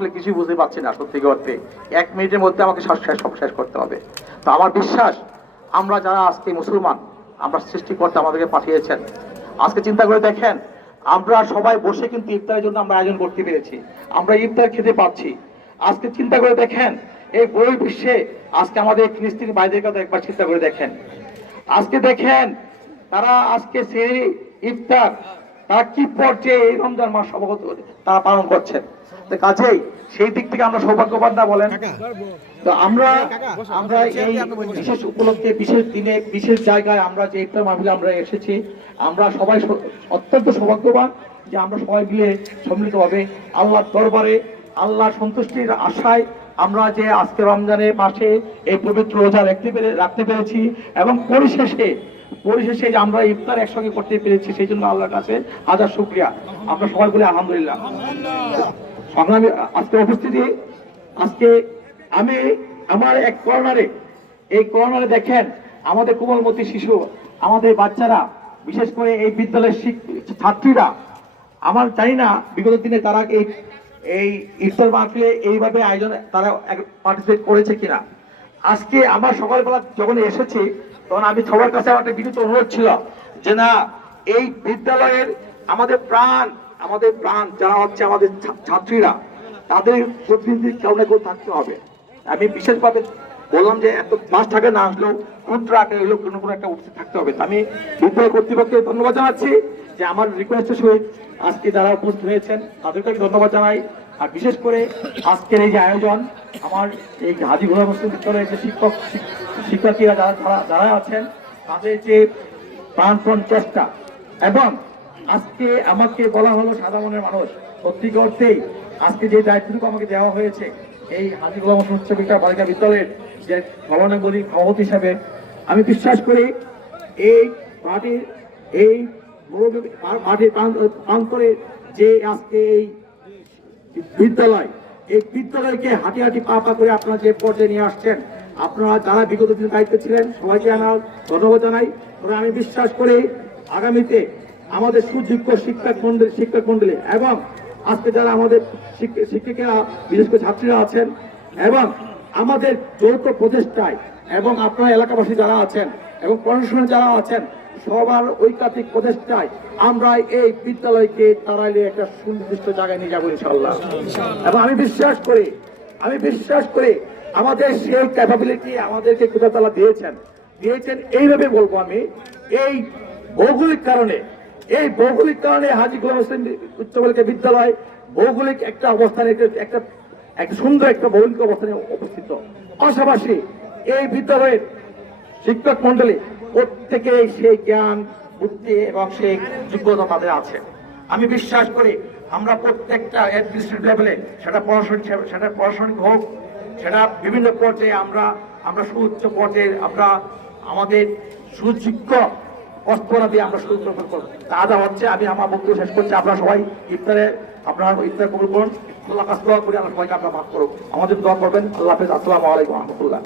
আসলে কিছুই বুঝতে পারছি না সত্যি করতে। 1 মিনিটের মধ্যে আমাকে সব শেষ করতে হবে। তো আমার বিশ্বাস আমরা যারা আজকে মুসলমান, আমরা সৃষ্টিকর্তা আমাদেরকে পাঠিয়েছেন। আজকে চিন্তা করে দেখেন, আমরা সবাই বসে কিন্তু ইফতারের জন্য আমরা আয়োজন করতে পেরেছি, আমরা ইফতার খেতে পাচ্ছি। আজকে চিন্তা করে দেখেন, এই বই বিশ্বে আজকে আমাদের ফিলিস্তিনি ভাইদের কথা একবার চিন্তা করে দেখেন। আজকে দেখেন তারা আজকে সেই ইফতার তারা কি পর্যায়ে এই রমজান মাস অবগত তারা পালন করছেন। কাজেই সেই দিক থেকে আমরা সৌভাগ্যবান না বলেন? তো আমরা এই বিশেষ উপলক্ষে, বিশেষ দিনে, বিশেষ জায়গায় আমরা যে ইফতার মাহফিলে আমরা এসেছি, আমরা সবাই অত্যন্ত সৌভাগ্যবান যে আমরা সবাই মিলে সম্মিলিতভাবে আল্লাহর দরবারে আল্লাহর সন্তুষ্টির আশায় আমরা যে আজকে রমজানের মাসে এই পবিত্র রোজা রাখতে পেরেছি এবং পরিশেষে যে আমরা ইফতার একসঙ্গে করতে পেরেছি, সেই জন্য আল্লাহর কাছে হাজার শুকরিয়া। আমরা সবাই বলি আলহামদুলিল্লাহ। সংগ্রামী আজকে উপস্থিতি, আজকে আমি আমার এক কর্নারে দেখেন আমাদের কোমলমতি শিশু, আমাদের বাচ্চারা, বিশেষ করে এই বিদ্যালয়ের ছাত্রীরা, আমার জানি না বিগত দিনে তারা এই ইফতার মাহফিলে এইভাবে আয়োজনে তারা পার্টিসিপেট করেছে কিনা। আজকে আমার সকালবেলা যখন এসেছি তখন আমি সবার কাছে আমার একটা বিনীত অনুরোধ ছিল যে না, এই বিদ্যালয়ের আমাদের প্রাণ যারা হচ্ছে আমাদের ছাত্রীরা, তাদের প্রতিনিধি কেউ না কেউ থাকতে হবে। আমি বিশেষভাবে বললাম যে এত মাস টাকা না আসলেও ক্ষুদ্র আকারে হলেও কোনো একটা উপস্থিত থাকতে হবে। আমি বিদ্যালয় কর্তৃপক্ষকে ধন্যবাদ জানাচ্ছি যে আমার রিকোয়েস্টের সহিত আজকে যারা উপস্থিত হয়েছেন তাদেরকে আমি ধন্যবাদ জানাই। আর বিশেষ করে আজকের এই যে আয়োজন, আমার এই হাজী গোলাম হোসেন বিদ্যালয়ের যে শিক্ষার্থীরা যারা আছেন, তাদের যে প্রাণপণ চেষ্টা, এবং আজকে আমাকে বলা হলো সাদা মনের মানুষ, সত্যি অর্থেই আজকে যে দায়িত্বটুকু আমাকে দেওয়া হয়েছে এই হাজী গোলাম হোসেন উচ্চ বালিকা বিদ্যালয়ের যে গভর্নর সভাপতি হিসাবে, আমি বিশ্বাস করি এই মাটির প্রান্তরে যে আজকে এই বিদ্যালয়কে হাঁটি পা করে আপনারা যে পর্যায়ে নিয়ে আসছেন, আপনারা যারা বিগত দিনে দায়িত্বে ছিলেন সবাইকে আমার ধন্যবাদ জানাই। তবে আমি বিশ্বাস করি আগামীতে আমাদের সুযোগ্য শিক্ষক মন্ডলী এবং আজকে যারা আমাদের শিক্ষিকা, বিশেষ করে ছাত্রীরা আছেন, এবং আমাদের যৌথ প্রচেষ্টায়, এবং আপনারা এলাকাবাসী যারা আছেন এবং প্রশাসনে যারা আছেন, সবার ঐকান্তিক প্রচেষ্টায় আমরা এই বিদ্যালয়কে তাড়াইলে একটা সুনির্দিষ্ট জায়গায় নিয়ে যাবো ইনশাআল্লাহ। এবং আমি বিশ্বাস করি আমাদের সেই ক্যাপাবিলিটি আমাদেরকে খোদা তাআলা দিয়েছেন এইভাবে বলবো আমি, এই ভৌগোলিক কারণে হাজী গোলাম হোসেন উচ্চ বালিকা বিদ্যালয় ভৌগোলিক একটা অবস্থানে একটা সুন্দর একটা ভৌগোলিক অবস্থানে অবস্থিত। পাশাপাশি এই বিদ্যালয়ের শিক্ষক মন্ডলী প্রত্যেকে সেই জ্ঞান, বুদ্ধি এবং সেই যোগ্যতা তাদের আছে। আমি বিশ্বাস করি আমরা প্রত্যেকটা অ্যাডমিনিস্ট্রেটিভ লেভেলে, সেটা প্রশাসনিক হোক, সেটা বিভিন্ন পর্যায়ে আমরা সুউচ্চ পর্যায়ে আমরা আমাদের সুযোগ্য অস্ত্র দিয়ে আমরা সুযোগ করবো। তা হচ্ছে, আমি আমার বক্তব্য শেষ করছি। আপনারা সবাই ইফতার কবুল করুন, আল্লাহ কাছে দোয়া করি, আমরা সবাইকে আপনারা মাফ করুন, আমাদের দোয়া করবেন। আল্লাহ হাফেজ। আসসালামু আলাইকুম ওয়া রাহমাতুল্লাহ।